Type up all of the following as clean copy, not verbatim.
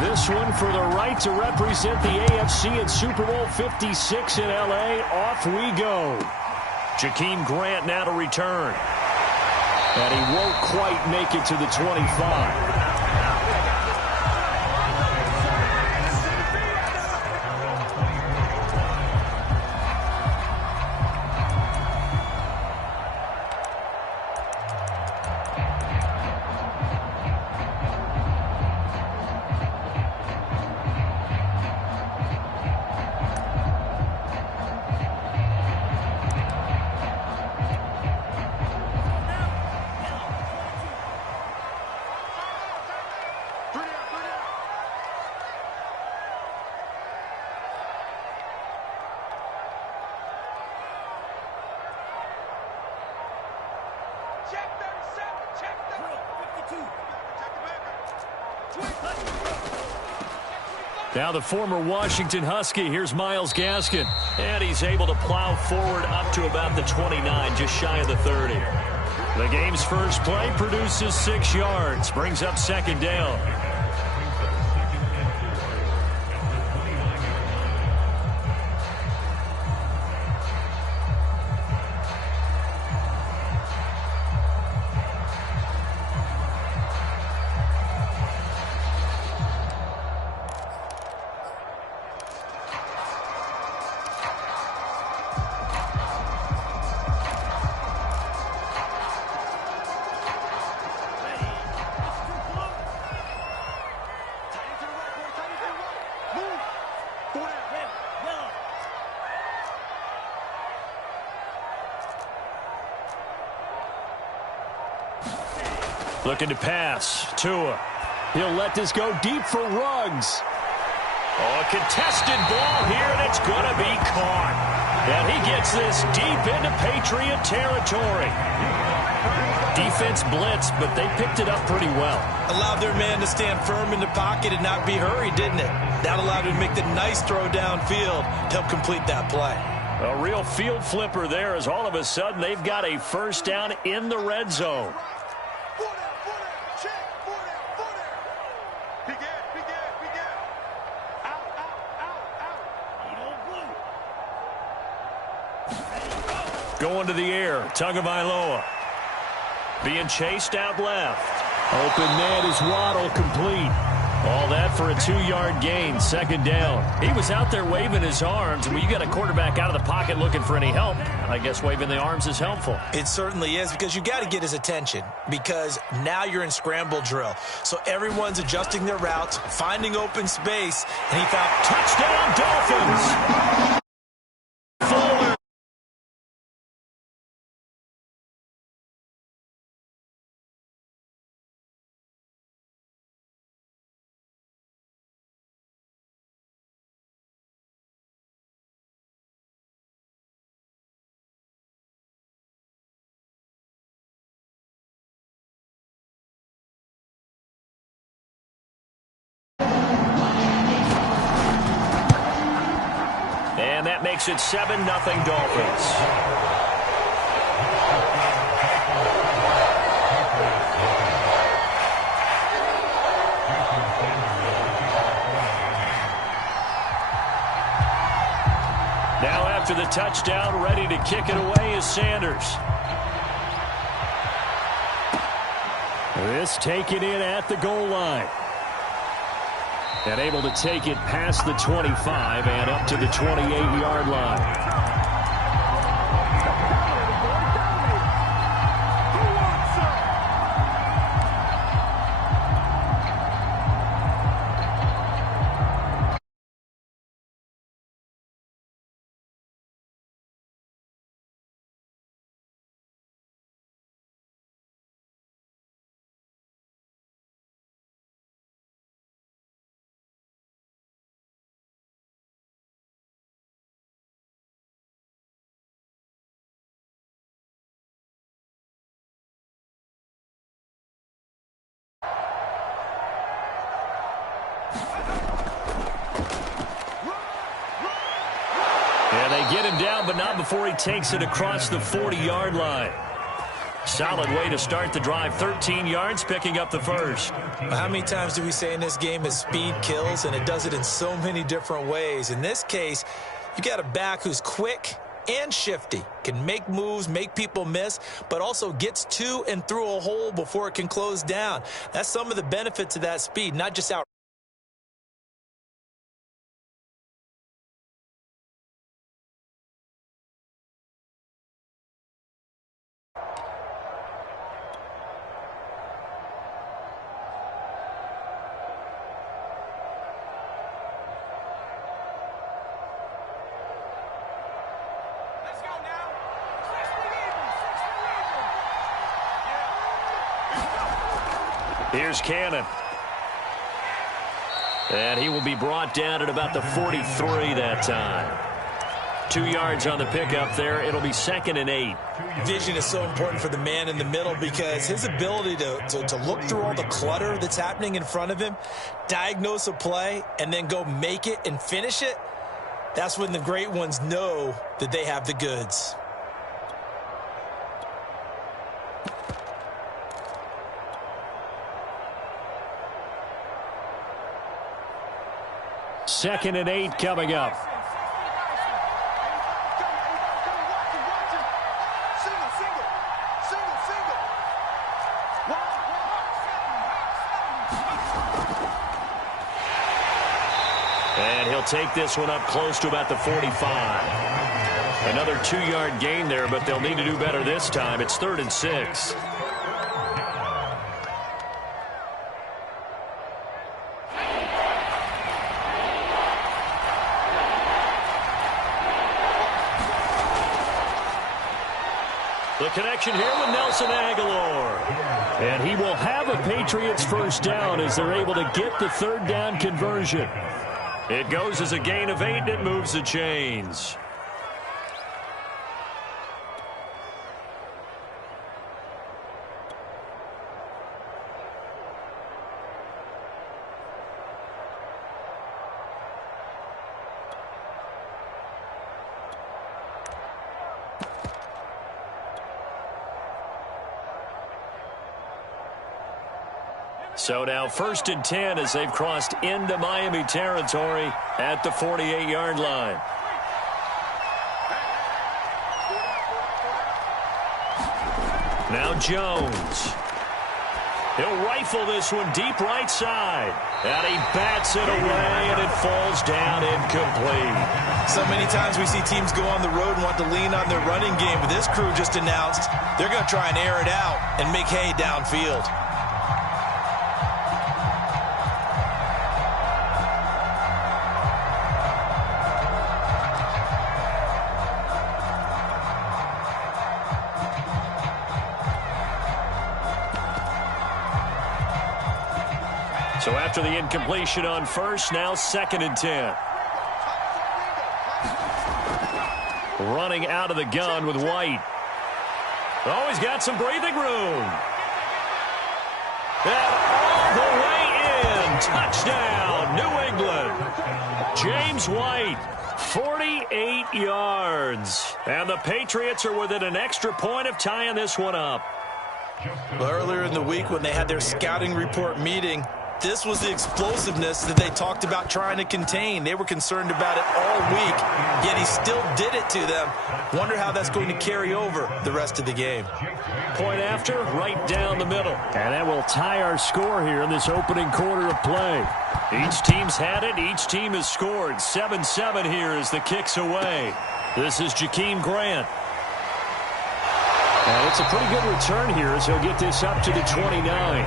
This one for the right to represent the AFC at Super Bowl 56 in L.A. Off we go. Jakeem Grant now to return. And he won't quite make it to the 25. Now the former Washington Husky, here's Myles Gaskin. And he's able to plow forward up to about the 29, just shy of the 30. The game's first play produces 6 yards, brings up second down. Looking to pass. Tua. He'll let this go deep for Ruggs. Oh, a contested ball here, and it's going to be caught. And he gets this deep into Patriot territory. Defense blitzed, but they picked it up pretty well. Allowed their man to stand firm in the pocket and not be hurried, didn't it? That allowed him to make the nice throw downfield to help complete that play. A real field flipper there, as all of a sudden they've got a first down in the red zone. Going to the air, Tagovailoa. Being chased out left. Open man is Waddle, complete. All that for a 2-yard gain, second down. He was out there waving his arms. When you got a quarterback out of the pocket looking for any help, I guess waving the arms is helpful. It certainly is, because you got to get his attention, because now you're in scramble drill. So everyone's adjusting their routes, finding open space, and he found touchdown Dolphins. And that makes it 7-0 Dolphins. Now after the touchdown, ready to kick it away is Sanders. This taken in at the goal line. And able to take it past the 25 and up to the 28-yard line. And they get him down, but not before he takes it across the 40-yard line. Solid way to start the drive. 13 yards, picking up the first. How many times do we say in this game that speed kills, and it does it in so many different ways? In this case, you got a back who's quick and shifty, can make moves, make people miss, but also gets to and through a hole before it can close down. That's some of the benefits of that speed, not just out. Here's Cannon. And he will be brought down at about the 43 that time. 2 yards on the pickup there. It'll be 2nd and 8. Vision is so important for the man in the middle because his ability to look through all the clutter that's happening in front of him, diagnose a play, and then go make it and finish it, that's when the great ones know that they have the goods. Second and 8 coming up. And he'll take this one up close to about the 45. Another 2-yard gain there, but they'll need to do better this time. It's 3rd and 6. The connection here with Nelson Agholor. And he will have a Patriots first down as they're able to get the 3rd down conversion. It goes as a gain of 8, and it moves the chains. So now 1st and 10 as they've crossed into Miami territory at the 48-yard line. Now Jones. He'll rifle this one deep right side. And he bats it away, and it falls down incomplete. So many times we see teams go on the road and want to lean on their running game, but this crew just announced they're going to try and air it out and make hay downfield. So after the incompletion on first, now 2nd and 10. Running out of the gun with White. Oh, he's got some breathing room. And all the way in. Touchdown, New England. James White, 48 yards. And the Patriots are within an extra point of tying this one up. Well, earlier in the week when they had their scouting report meeting, this was the explosiveness that they talked about trying to contain. They were concerned about it all week, yet he still did it to them. Wonder how that's going to carry over the rest of the game. Point after, right down the middle. And that will tie our score here in this opening quarter of play. Each team's had it. Each team has scored. 7-7 here as the kick's away. This is Jakeem Grant. And it's a pretty good return here as he'll get this up to the 29.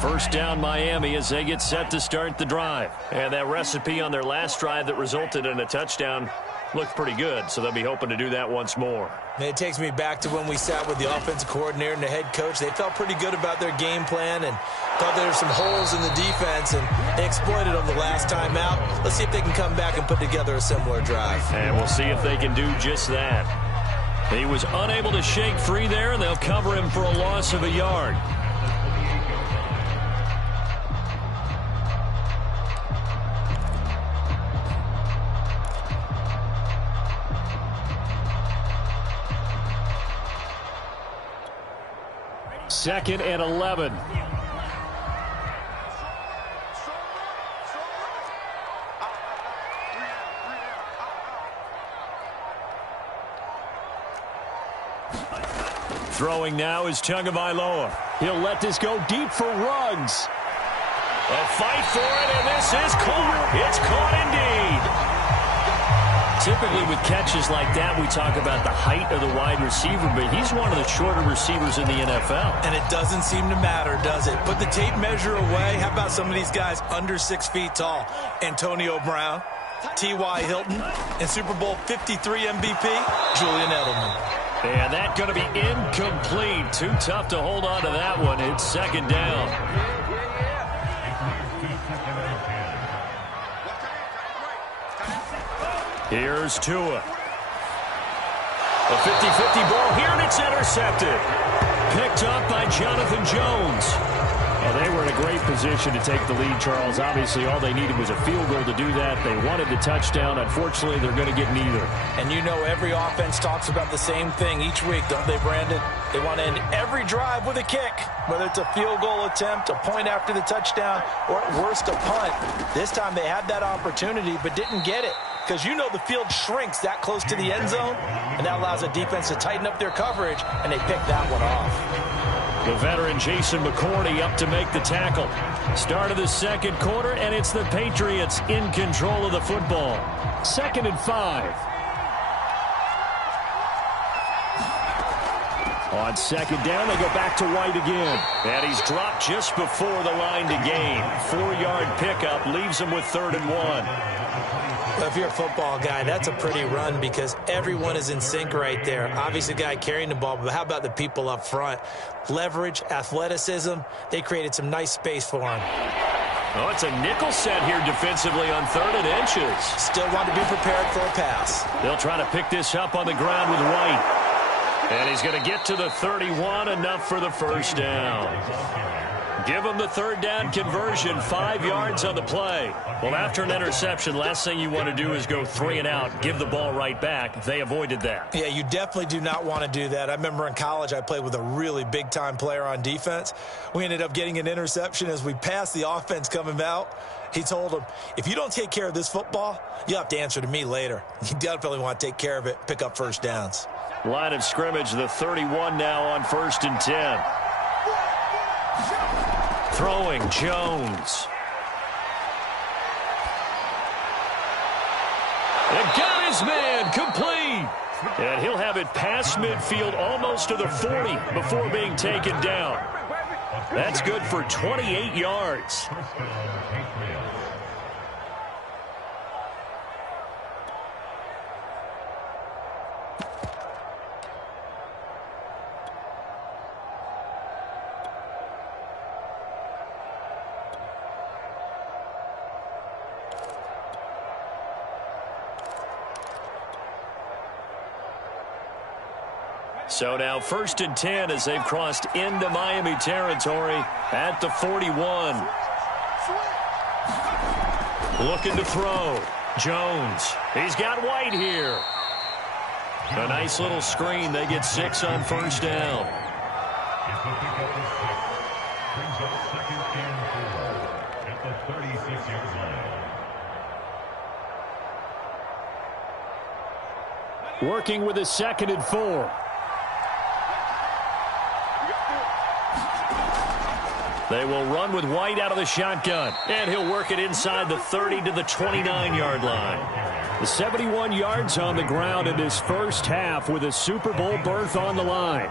First down Miami as they get set to start the drive. And that recipe on their last drive that resulted in a touchdown looked pretty good, so they'll be hoping to do that once more. And it takes me back to when we sat with the offensive coordinator and the head coach. They felt pretty good about their game plan and thought there were some holes in the defense, and they exploited them the last time out. Let's see if they can come back and put together a similar drive. And we'll see if they can do just that. He was unable to shake free there, and they'll cover him for a loss of a yard. Second and 11. Throwing now is Tagovailoa. He'll let this go deep for Ruggs. A fight for it, and this is caught. It's caught indeed. Typically with catches like that, we talk about the height of the wide receiver, but he's one of the shorter receivers in the NFL. And it doesn't seem to matter, does it? Put the tape measure away. How about some of these guys under 6 feet tall? Antonio Brown, T.Y. Hilton, and Super Bowl 53 MVP, Julian Edelman. And that's going to be incomplete. Too tough to hold on to that one. It's second down. Here's Tua. A 50-50 ball here, and it's intercepted. Picked up by Jonathan Jones. Well, they were in a great position to take the lead, Charles. Obviously, all they needed was a field goal to do that. They wanted the touchdown. Unfortunately, they're going to get neither. And you know every offense talks about the same thing each week, don't they, Brandon? They want to end every drive with a kick, whether it's a field goal attempt, a point after the touchdown, or at worst a punt. This time they had that opportunity but didn't get it. Because you know the field shrinks that close to the end zone, and that allows a defense to tighten up their coverage, and they pick that one off. The veteran Jason McCourty up to make the tackle. Start of the second quarter, and it's the Patriots in control of the football. 2nd and 5. On second down, they go back to White again. And he's dropped just before the line to gain. 4-yard pickup leaves him with 3rd and 1. If you're a football guy, that's a pretty run because everyone is in sync right there. Obviously, the guy carrying the ball, but how about the people up front? Leverage, athleticism, they created some nice space for him. Oh, it's a nickel set here defensively on 3rd and inches. Still want to be prepared for a pass. They'll try to pick this up on the ground with White. And he's going to get to the 31, enough for the first down. Give him the 3rd down conversion, 5 yards on the play. Well, after an interception, last thing you want to do is go 3 and out, give the ball right back. They avoided that. Yeah, you definitely do not want to do that. I remember in college I played with a really big-time player on defense. We ended up getting an interception as we passed the offense coming out. He told him, if you don't take care of this football, you'll have to answer to me later. You definitely want to take care of it, pick up first downs. Line of scrimmage, the 31 now on 1st and 10. Throwing, Jones. And got his man, complete. And he'll have it past midfield, almost to the 40 before being taken down. That's good for 28 yards. So now 1st and 10 as they've crossed into Miami territory at the 41. Looking to throw. Jones. He's got White here. A nice little screen. They get 6 on 1st down. Working with a 2nd and 4. They will run with White out of the shotgun. And he'll work it inside the 30 to the 29-yard line. The 71 yards on the ground in his first half with a Super Bowl berth on the line.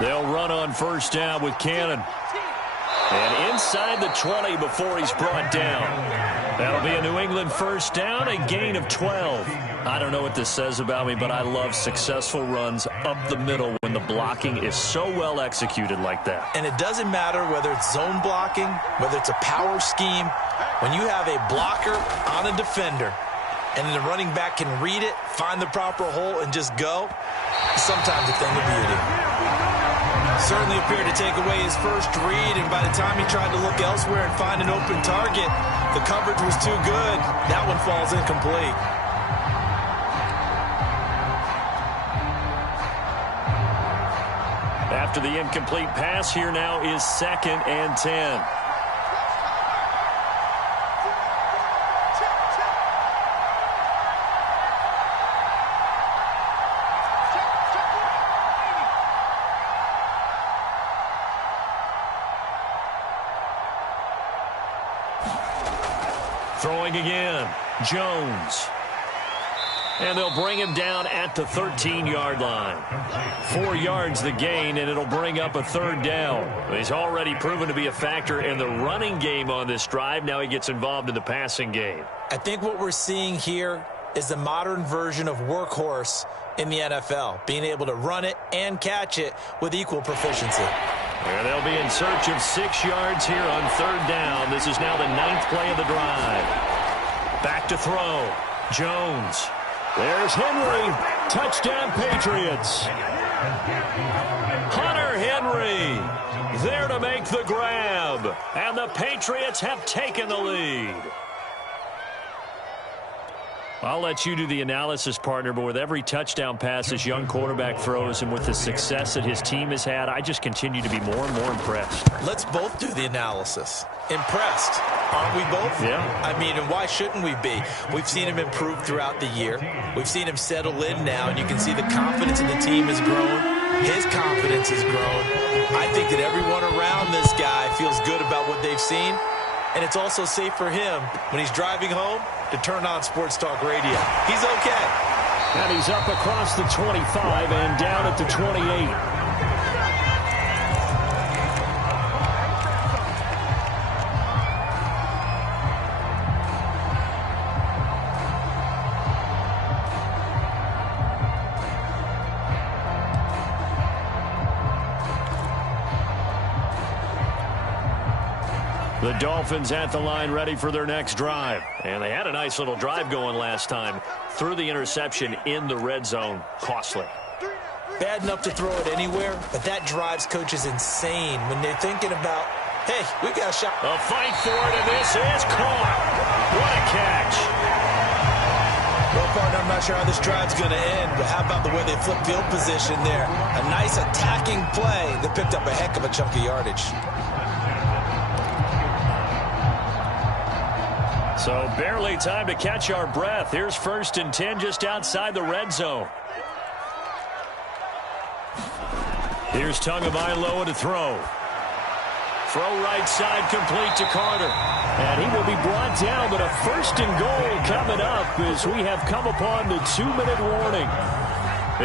They'll run on 1st down with Cannon. And inside the 20 before he's brought down. That'll be a New England first down, a gain of 12. I don't know what this says about me, but I love successful runs up the middle when the blocking is so well executed like that. And it doesn't matter whether it's zone blocking, whether it's a power scheme. When you have a blocker on a defender and the running back can read it, find the proper hole, and just go, sometimes a thing of beauty. Certainly appeared to take away his first read, and by the time he tried to look elsewhere and find an open target, the coverage was too good. That one falls incomplete. After the incomplete pass, here now is 2nd and 10. Throwing again, Jones. And they'll bring him down at the 13-yard line. 4 yards the gain, and it'll bring up a 3rd down. He's already proven to be a factor in the running game on this drive. Now he gets involved in the passing game. I think what we're seeing here is the modern version of workhorse in the NFL, being able to run it and catch it with equal proficiency. And they'll be in search of 6 yards here on 3rd down. This is now the 9th play of the drive. Back to throw. Jones. There's Henry. Touchdown, Patriots. Hunter Henry there to make the grab. And the Patriots have taken the lead. I'll let you do the analysis, partner, but with every touchdown pass this young quarterback throws and with the success that his team has had, I just continue to be more and more impressed. Let's both do the analysis. Impressed, aren't we both? Yeah. I mean, and why shouldn't we be? We've seen him improve throughout the year. We've seen him settle in now, and you can see the confidence in the team has grown. His confidence has grown. I think that everyone around this guy feels good about what they've seen, and it's also safe for him when he's driving home to turn on Sports Talk Radio. He's okay. And he's up across the 25 and down at the 28. The Dolphins at the line ready for their next drive. And they had a nice little drive going last time. Threw the interception in the red zone. Costly. Bad enough to throw it anywhere, but that drives coaches insane when they're thinking about, hey, we've got a shot. A fight for it, and this is caught. What a catch. Well, partner, I'm not sure how this drive's going to end, but how about the way they flip field position there? A nice attacking play that picked up a heck of a chunk of yardage. So barely time to catch our breath. Here's 1st and 10 just outside the red zone. Here's Tagovailoa to throw. Throw right side complete to Carter. And he will be brought down, but a 1st and goal coming up as we have come upon the 2-minute warning.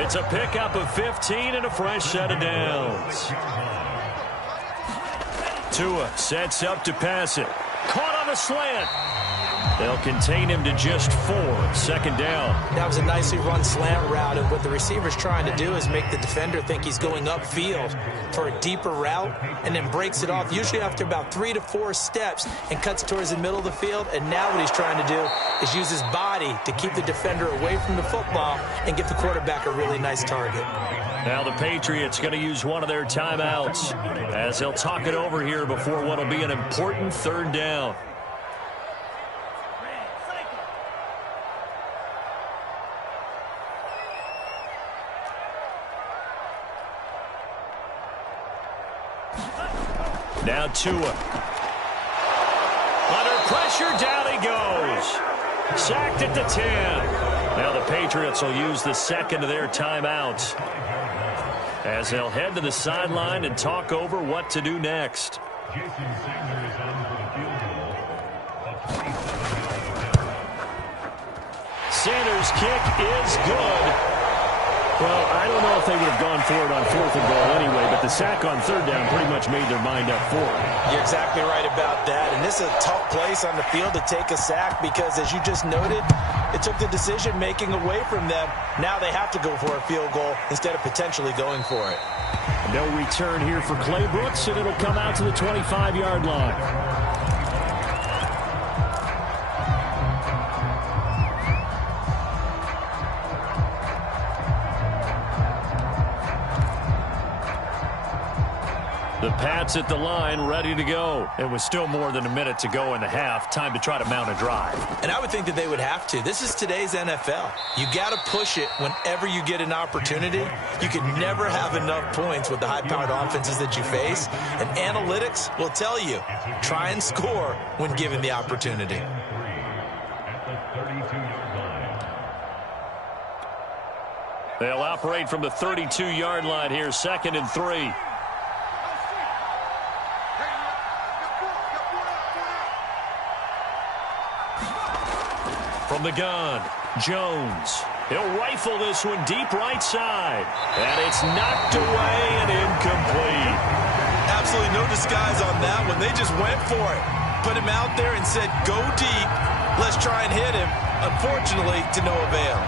It's a pickup of 15 and a fresh set of downs. Tua sets up to pass it. Caught on the slant. They'll contain him to just 4. 2nd down. That was a nicely run slant route, and what the receiver's trying to do is make the defender think he's going upfield for a deeper route, and then breaks it off, usually after about 3 to 4 steps, and cuts towards the middle of the field. And now what he's trying to do is use his body to keep the defender away from the football and get the quarterback a really nice target. Now the Patriots going to use one of their timeouts as they'll talk it over here before what will be an important 3rd down. Now Tua. Under pressure, down he goes. Sacked at the 10. Now the Patriots will use the 2nd of their timeouts as they'll head to the sideline and talk over what to do next. Sanders' kick is good. Well, I don't know if they would have gone for it on 4th and goal anyway, but the sack on 3rd down pretty much made their mind up for it. You're exactly right about that. And this is a tough place on the field to take a sack because, as you just noted, it took the decision-making away from them. Now they have to go for a field goal instead of potentially going for it. No return here for Clay Brooks, and it'll come out to the 25-yard line. The Pats at the line, ready to go. It was still more than a minute to go in the half. Time to try to mount a drive. And I would think that they would have to. This is today's NFL. You got to push it whenever you get an opportunity. You can never have enough points with the high-powered offenses that you face. And analytics will tell you, try and score when given the opportunity. They'll operate from the 32-yard line here, 2nd and 3. From the gun, Jones. He'll rifle this one deep right side. And it's knocked away and incomplete. Absolutely no disguise on that one. They just went for it. Put him out there and said, go deep. Let's try and hit him. Unfortunately, to no avail.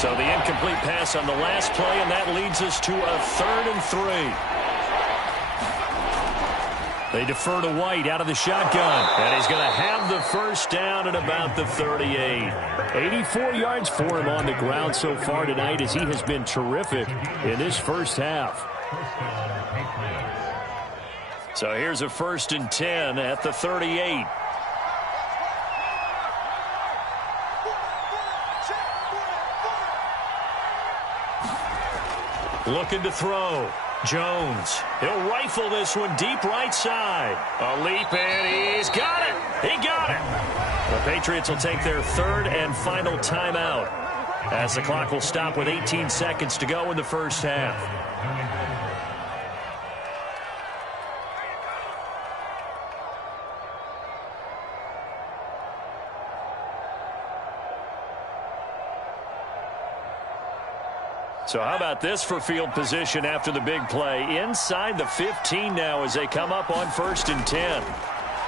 So the incomplete pass on the last play, and that leads us to a 3rd and 3. They defer to White out of the shotgun, and he's going to have the first down at about the 38. 84 yards for him on the ground so far tonight, as he has been terrific in this first half. So here's a 1st and 10 at the 38. Looking to throw. Jones. He'll rifle this one deep right side. A leap, and he's got it. He got it. The Patriots will take their 3rd and final timeout, as the clock will stop with 18 seconds to go in the first half. So how about this for field position after the big play? Inside the 15 now as they come up on 1st and 10.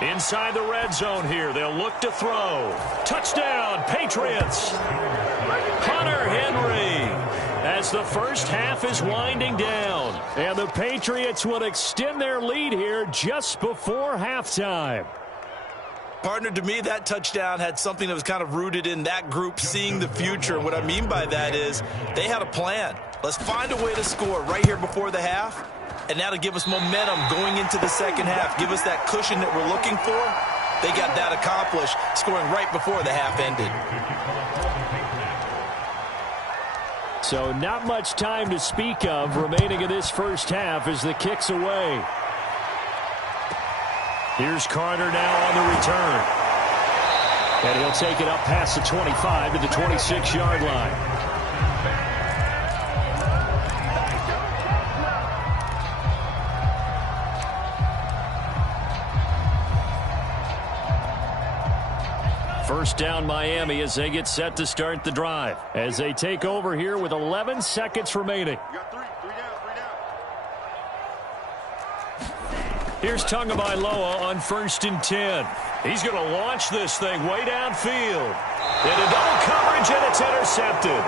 Inside the red zone here. They'll look to throw. Touchdown, Patriots. Hunter Henry, as the first half is winding down. And the Patriots will extend their lead here just before halftime. Partner, to me, that touchdown had something that was kind of rooted in that group seeing the future. And what I mean by that is they had a plan. Let's find a way to score right here before the half, and that'll give us momentum going into the second half. Give us that cushion that we're looking for. They got that accomplished, scoring right before the half ended. So not much time to speak of remaining in this first half as the kick's away. Here's Carter now on the return. And he'll take it up past the 25 to the 26-yard line. First down Miami as they get set to start the drive. As they take over here with 11 seconds remaining. Here's Tagovailoa on 1st and 10. He's going to launch this thing way downfield. Into double coverage, and it's intercepted.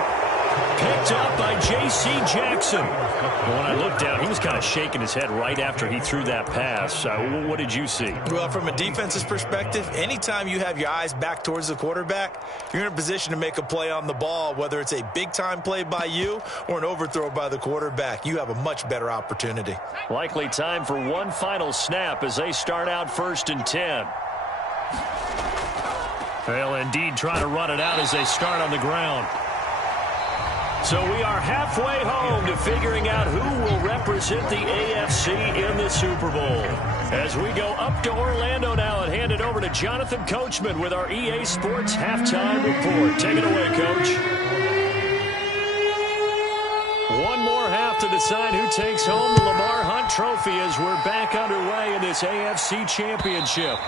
Picked up by J.C. Jackson. Well, when I looked down, he was kind of shaking his head right after he threw that pass. What did you see? Well, from a defense's perspective, anytime you have your eyes back towards the quarterback, you're in a position to make a play on the ball, whether it's a big-time play by you or an overthrow by the quarterback. You have a much better opportunity. Likely time for one final snap as they start out 1st and 10. They'll indeed try to run it out as they start on the ground. So we are halfway home to figuring out who will represent the AFC in the Super Bowl. As we go up to Orlando now and hand it over to Jonathan Coachman with our EA Sports Halftime Report. Take it away, Coach. One more half off to decide who takes home the Lamar Hunt Trophy as we're back underway in this AFC Championship.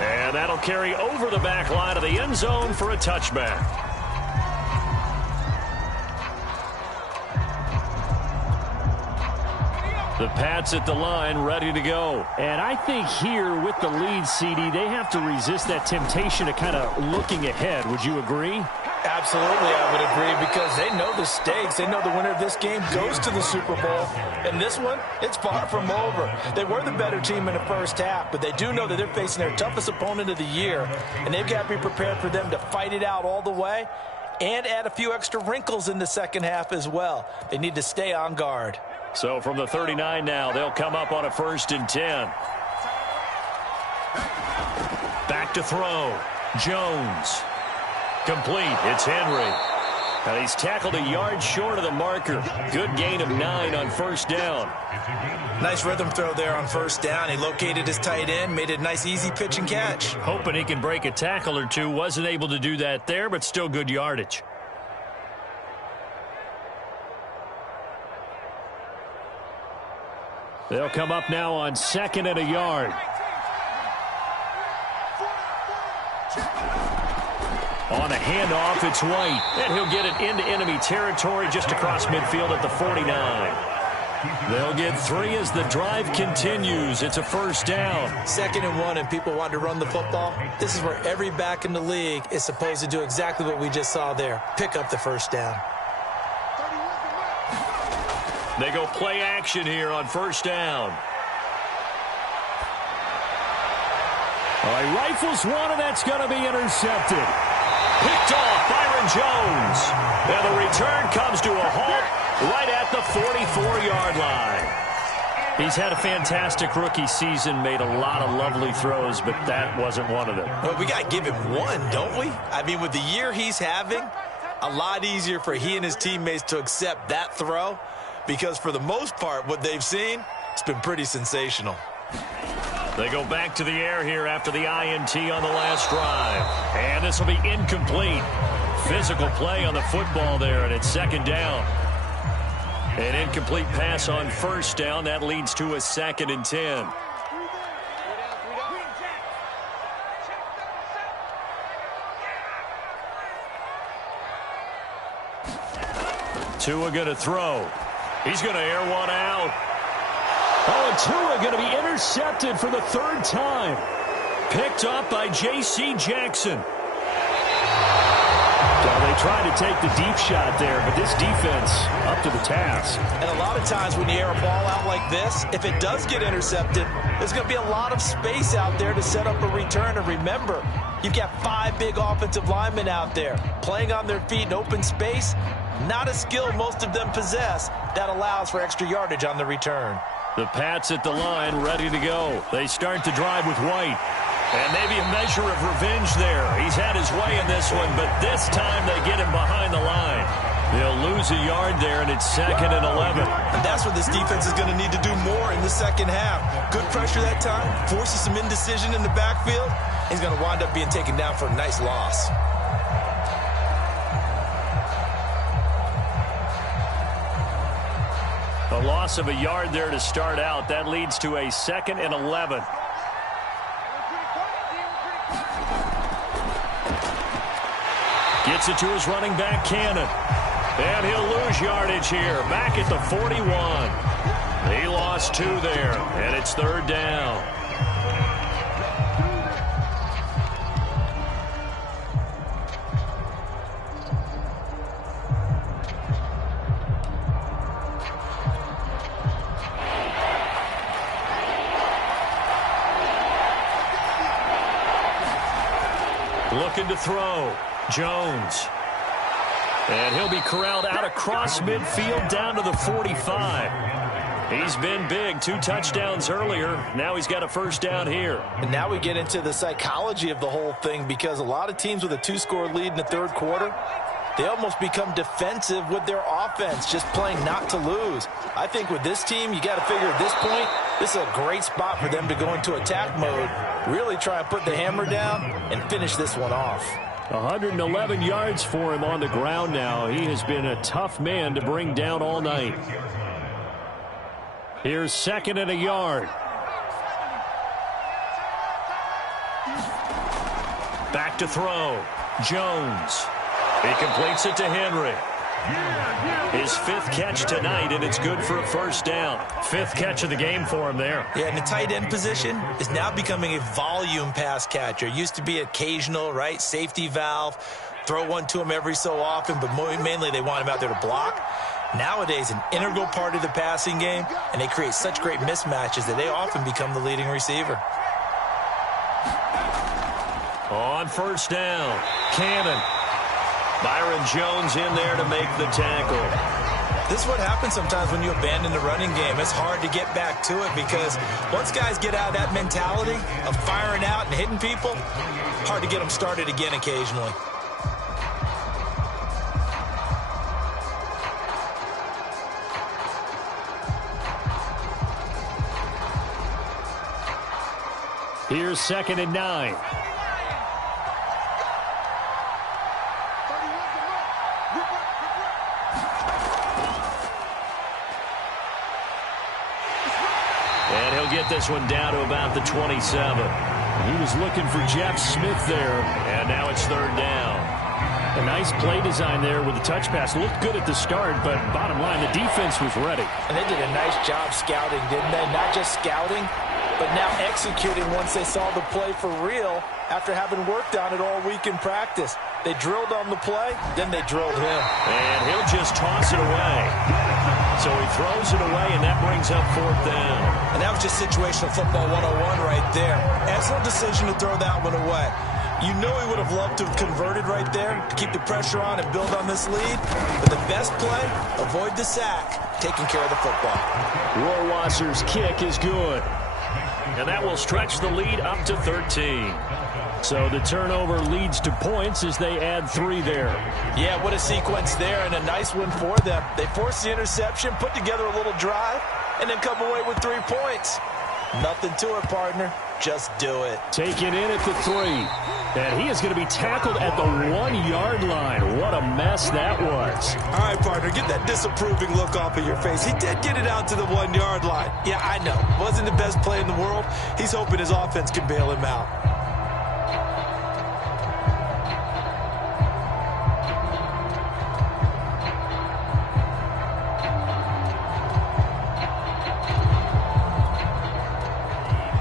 And that'll carry over the back line of the end zone for a touchback. The Pats at the line, ready to go. And I think here with the lead, CD, they have to resist that temptation of kind of looking ahead. Would you agree? Absolutely, I would agree, because they know the stakes. They know the winner of this game goes to the Super Bowl. And this one, it's far from over. They were the better team in the first half, but they do know that they're facing their toughest opponent of the year, and they've got to be prepared for them to fight it out all the way and add a few extra wrinkles in the second half as well. They need to stay on guard. So from the 39 now, they'll come up on a 1st and 10. Back to throw. Jones. Complete. It's Henry. And he's tackled a yard short of the marker. Good gain of 9 on 1st down. Nice rhythm throw there on 1st down. He located his tight end, made it a nice, easy pitch and catch. Hoping he can break a tackle or two. Wasn't able to do that there, but still good yardage. They'll come up now on 2nd and a yard. On a handoff, it's White. And he'll get it into enemy territory just across midfield at the 49. They'll get 3 as the drive continues. It's a 1st down. 2nd and 1, and people want to run the football. This is where every back in the league is supposed to do exactly what we just saw there. Pick up the 1st down. They go play action here on 1st down. All right, rifles one, and that's going to be intercepted. Picked off Byron Jones. And the return comes to a halt right at the 44-yard line. He's had a fantastic rookie season, made a lot of lovely throws, but that wasn't one of them. Well, we got to give him one, don't we? I mean, with the year he's having, a lot easier for he and his teammates to accept that throw, because for the most part, what they've seen, it's been pretty sensational. They go back to the air here after the INT on the last drive. And this will be incomplete. Physical play on the football there, and it's 2nd down. An incomplete pass on 1st down. That leads to a 2nd and 10. Tua going to throw. He's going to air one out. Oh, and Tua going to be intercepted for the 3rd time. Picked up by J.C. Jackson. Well, they tried to take the deep shot there, but this defense up to the task. And a lot of times when you air a ball out like this, if it does get intercepted, there's going to be a lot of space out there to set up a return. And remember, you've got 5 big offensive linemen out there playing on their feet in open space. Not a skill most of them possess. That allows for extra yardage on the return. The Pats at the line, ready to go. They start to drive with White. And maybe a measure of revenge there. He's had his way in this one, but this time they get him behind the line. They'll lose a yard there, and it's 2nd and 11. And that's what this defense is going to need to do more in the second half. Good pressure that time, forces some indecision in the backfield. He's going to wind up being taken down for a nice loss. A loss of a yard there to start out. That leads to a 2nd and 11. Gets it to his running back, Cannon. And he'll lose yardage here. Back at the 41. He lost 2 there, and it's 3rd down. Looking to throw. Jones. And he'll be corralled out across midfield down to the 45. He's been big. 2 touchdowns earlier. Now he's got a 1st down here. And now we get into the psychology of the whole thing, because a lot of teams with a 2-score lead in the 3rd quarter, they almost become defensive with their offense, just playing not to lose. I think with this team, you got to figure at this point, this is a great spot for them to go into attack mode, really try and put the hammer down and finish this one off. 111 yards for him on the ground now. He has been a tough man to bring down all night. Here's 2nd and a yard. Back to throw. Jones. He completes it to Henry. His 5th catch tonight, and it's good for a first down. 5th catch of the game for him there. Yeah, and the tight end position is now becoming a volume pass catcher. Used to be occasional, right? Safety valve. Throw one to him every so often, but mainly they want him out there to block. Nowadays, an integral part of the passing game, and they create such great mismatches that they often become the leading receiver. On first down, Cannon. Byron Jones in there to make the tackle. This is what happens sometimes when you abandon the running game. It's hard to get back to it because once guys get out of that mentality of firing out and hitting people, hard to get them started again occasionally. Here's 2nd and 9. And he'll get this one down to about the 27. He was looking for Jeff Smith there. And now it's 3rd down. A nice play design there with the touch pass. Looked good at the start, but bottom line, the defense was ready. And they did a nice job scouting, didn't they? Not just scouting, but now executing once they saw the play for real after having worked on it all week in practice. They drilled on the play, then they drilled him. And he'll just toss it away. So he throws it away, and that brings up 4th down. And that was just situational football 101 right there. Excellent decision to throw that one away. You know he would have loved to have converted right there to keep the pressure on and build on this lead. But the best play, avoid the sack, taking care of the football. Rohrwasser's kick is good. And that will stretch the lead up to 13. So the turnover leads to points as they add 3 there. Yeah, what a sequence there, and a nice one for them. They forced the interception, put together a little drive, and then come away with 3 points. Nothing to it, partner. Just do it. Taken in at the 3. And he is going to be tackled at the 1-yard line. What a mess that was. All right, partner, get that disapproving look off of your face. He did get it out to the 1-yard line. Yeah, I know. Wasn't the best play in the world. He's hoping his offense can bail him out.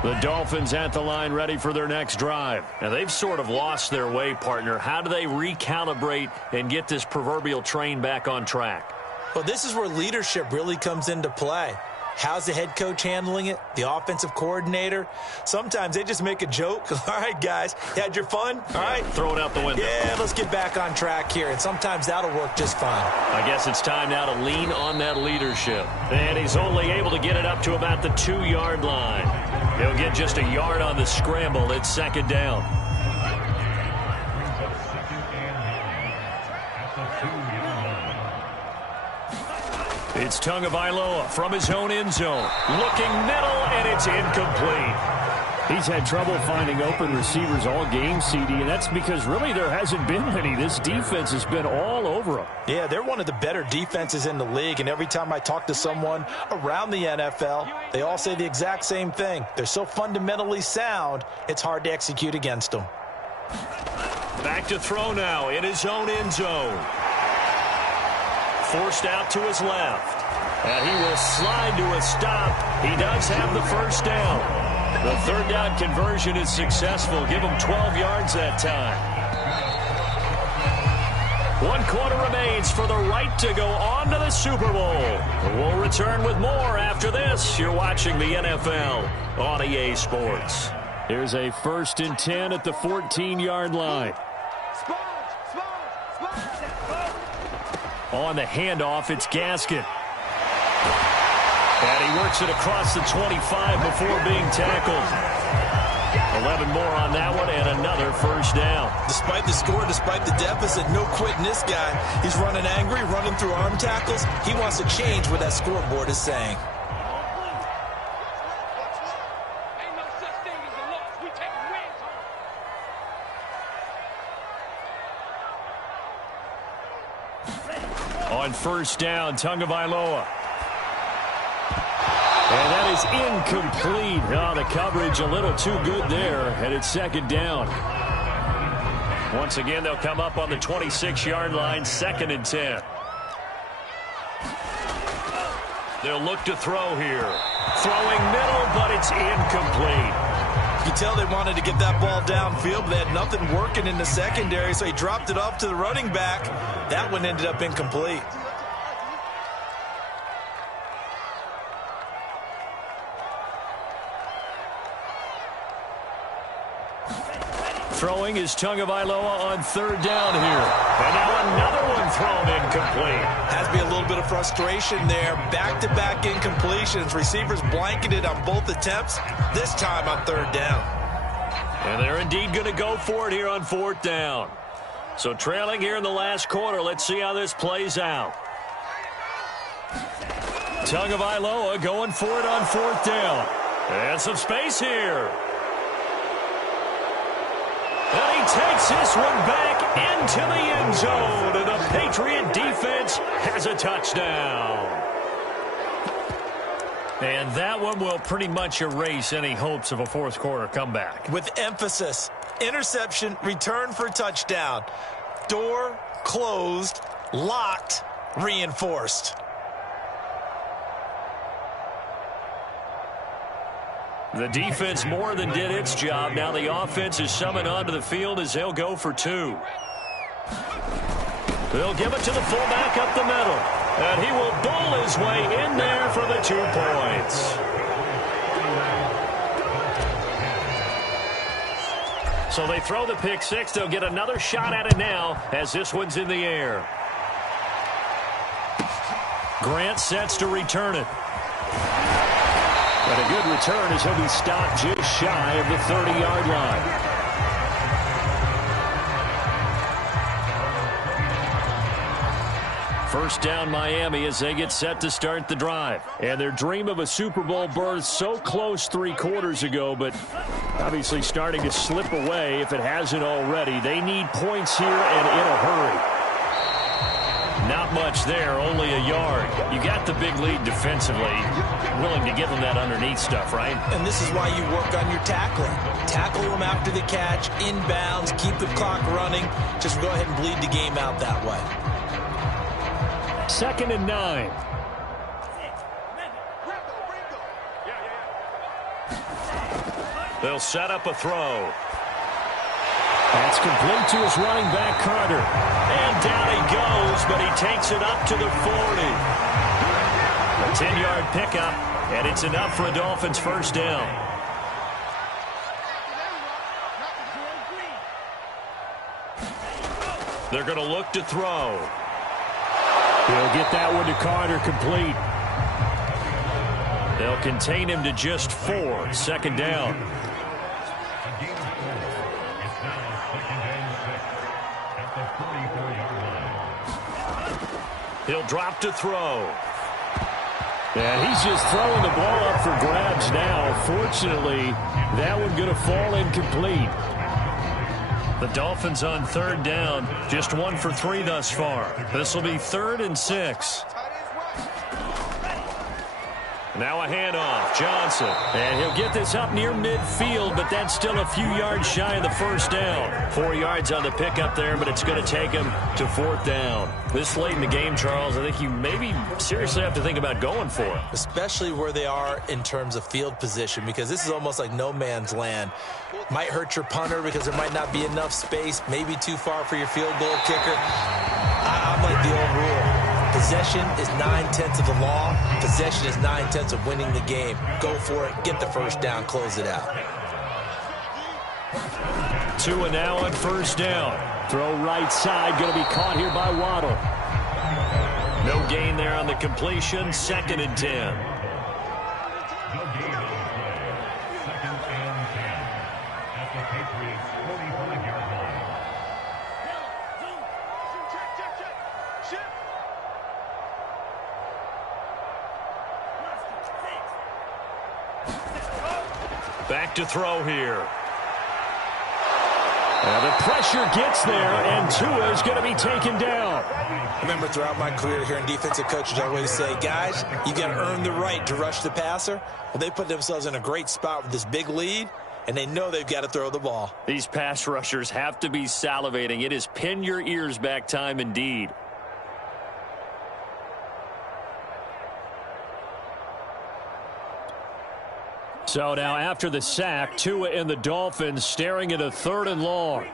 The Dolphins at the line ready for their next drive. Now, they've sort of lost their way, partner. How do they recalibrate and get this proverbial train back on track? Well, this is where leadership really comes into play. How's the head coach handling it? The offensive coordinator? Sometimes they just make a joke. All right, guys, you had your fun? All right. Throw it out the window. Yeah, let's get back on track here. And sometimes that'll work just fine. I guess it's time now to lean on that leadership. And he's only able to get it up to about the 2-yard line. He'll get just a yard on the scramble. It's 2nd down. It's Tagovailoa from his own end zone. Looking middle, and it's incomplete. He's had trouble finding open receivers all game, CD, and that's because really there hasn't been many. This defense has been all over him. Yeah, they're one of the better defenses in the league, and every time I talk to someone around the NFL, they all say the exact same thing. They're so fundamentally sound, it's hard to execute against them. Back to throw now in his own end zone. Forced out to his left. And he will slide to a stop. He does have the first down. The 3rd down conversion is successful. Give him 12 yards that time. 1 quarter remains for the right to go on to the Super Bowl. We'll return with more after this. You're watching the NFL on EA Sports. Here's a 1st and 10 at the 14-yard line. On the handoff, it's Gaskin. And he works it across the 25 before being tackled. 11 more on that one, and another first down. Despite the score, despite the deficit, no quitting this guy. He's running angry, running through arm tackles. He wants to change what that scoreboard is saying. On first down, Tagovailoa. And that is incomplete. Oh, the coverage a little too good there, and it's second down. Once again, they'll come up on the 26-yard line, 2nd and 10. They'll look to throw here. Throwing middle, but it's incomplete. You can tell they wanted to get that ball downfield, but they had nothing working in the secondary, so he dropped it off to the running back. That one ended up incomplete. Throwing is Tagovailoa on 3rd down here. And now another one thrown incomplete. Has to be a little bit of frustration there. Back-to-back incompletions. Receivers blanketed on both attempts, this time on 3rd down. And they're indeed going to go for it here on 4th down. So trailing here in the last quarter. Let's see how this plays out. Tagovailoa going for it on 4th down. And some space here. And he takes this one back into the end zone. And the Patriot defense has a touchdown. And that one will pretty much erase any hopes of a fourth quarter comeback. With emphasis, interception, return for touchdown. Door closed, locked, reinforced. The defense more than did its job. Now the offense is summoned onto the field as they'll go for 2. They'll give it to the fullback up the middle. And he will bowl his way in there for the 2 points. So they throw the pick 6. They'll get another shot at it now as this one's in the air. Grant sets to return it. But a good return as he'll be stopped just shy of the 30-yard line. First down Miami as they get set to start the drive. And their dream of a Super Bowl berth so close 3 quarters ago, but obviously starting to slip away if it hasn't already. They need points here and in a hurry. Not much there, only a yard. You got the big lead defensively. Willing to give them that underneath stuff, right? And this is why you work on your tackling. Tackle them after the catch, inbounds, keep the clock running. Just go ahead and bleed the game out that way. 2nd and 9. They'll set up a throw. That's complete to his running back, Carter. And down he goes, but he takes it up to the 40. A 10-yard pickup, and it's enough for a Dolphins first down. They're going to look to throw. He'll get that one to Carter, complete. They'll contain him to just 4. 2nd down. He'll drop to throw. And he's just throwing the ball up for grabs now. Fortunately, that one going to fall incomplete. The Dolphins on 3rd down, just 1 for 3 thus far. This will be 3rd and 6. Now a handoff, Johnson. And he'll get this up near midfield, but that's still a few yards shy of the first down. 4 yards on the pickup there, but it's going to take him to 4th down. This late in the game, Charles, I think you maybe seriously have to think about going for it. Especially where they are in terms of field position, because this is almost like no man's land. Might hurt your punter because there might not be enough space, maybe too far for your field goal kicker. I'm like the old rule. Possession is 9/10 of the law. Possession is 9/10 of winning the game. Go for it. Get the first down. Close it out. 2 and now on 1st down. Throw right side. Going to be caught here by Waddle. No gain there on the completion. 2nd and 10. Back to throw here. The pressure gets there, and Tua is going to be taken down. remember throughout my career hearing defensive coaches always say, guys, you got to earn the right to rush the passer. Well, they put themselves in a great spot with this big lead, and they know they've got to throw the ball. These pass rushers have to be salivating. It is pin your ears back time indeed. So now after the sack, Tua and the Dolphins staring at a 3rd and long.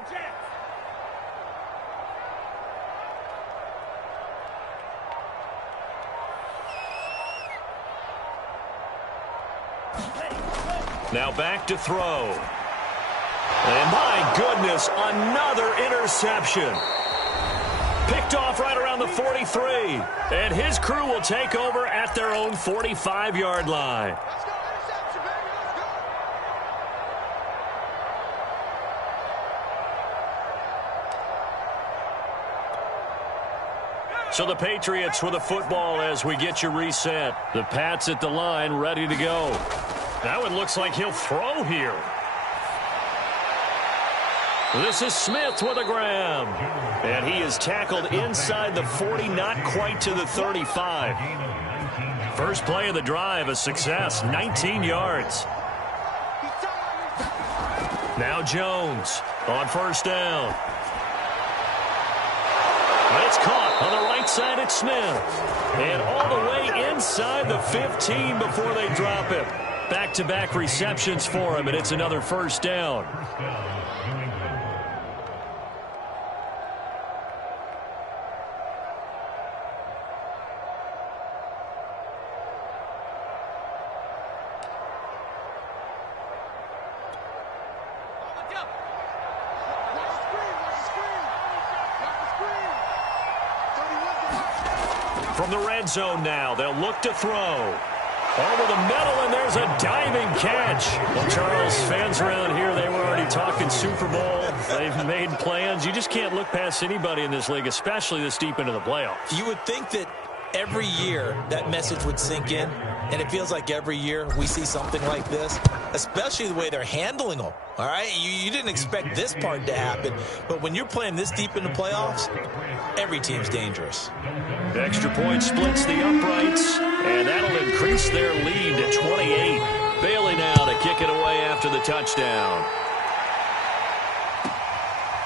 Now back to throw. And my goodness, another interception. Picked off right around the 43. And his crew will take over at their own 45-yard line. So the Patriots with the football as we get you reset. The Pats at the line ready to go. Now it looks like he'll throw here. This is Smith with a grab. And he is tackled inside the 40, not quite to the 35. First play of the drive, a success, 19 yards. Now Jones on first down. And it's caught on the right side at Smith. And all the way inside the 15 before they drop him. Back-to-back receptions for him, and it's another first down. From the red zone now, they'll look to throw. Over the middle, and there's a diving catch. Well, Charles, fans around here, they were already talking Super Bowl. They've made plans. You just can't look past anybody in this league, especially this deep into the playoffs. You would think that every year that message would sink in, and it feels like every year we see something like this, especially the way they're handling them. All right, you didn't expect this part to happen, but when you're playing this deep in the playoffs, every team's dangerous. The extra point splits the uprights, and that'll increase their lead to 28. Bailey now to kick it away after the touchdown.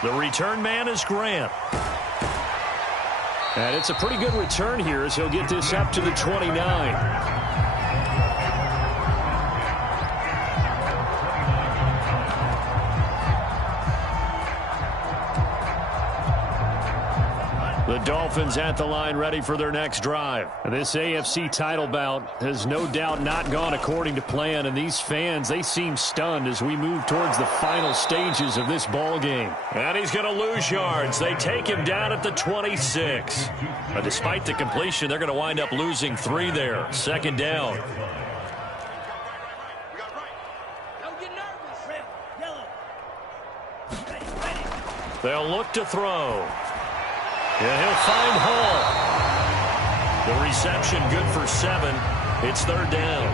The return man is Grant. And it's a pretty good return here as he'll get this up to the 29. The Dolphins at the line ready for their next drive. This AFC title bout has no doubt not gone according to plan, and these fans, they seem stunned as we move towards the final stages of this ball game. And he's going to lose yards. They take him down at the 26. But despite the completion, they're going to wind up losing 3 there. Second down. They'll look to throw. And he'll find Hall. The reception good for 7. It's third down.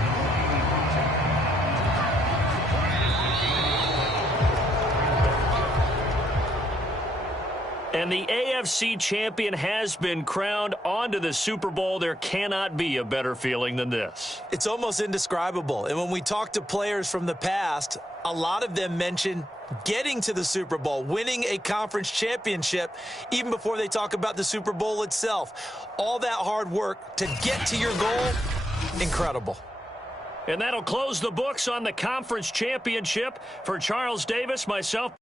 And the AFC champion has been crowned onto the Super Bowl. There cannot be a better feeling than this. It's almost indescribable. And when we talk to players from the past, a lot of them mention getting to the Super Bowl, winning a conference championship, even before they talk about the Super Bowl itself. All that hard work to get to your goal, incredible. And that'll close the books on the conference championship. For Charles Davis, myself,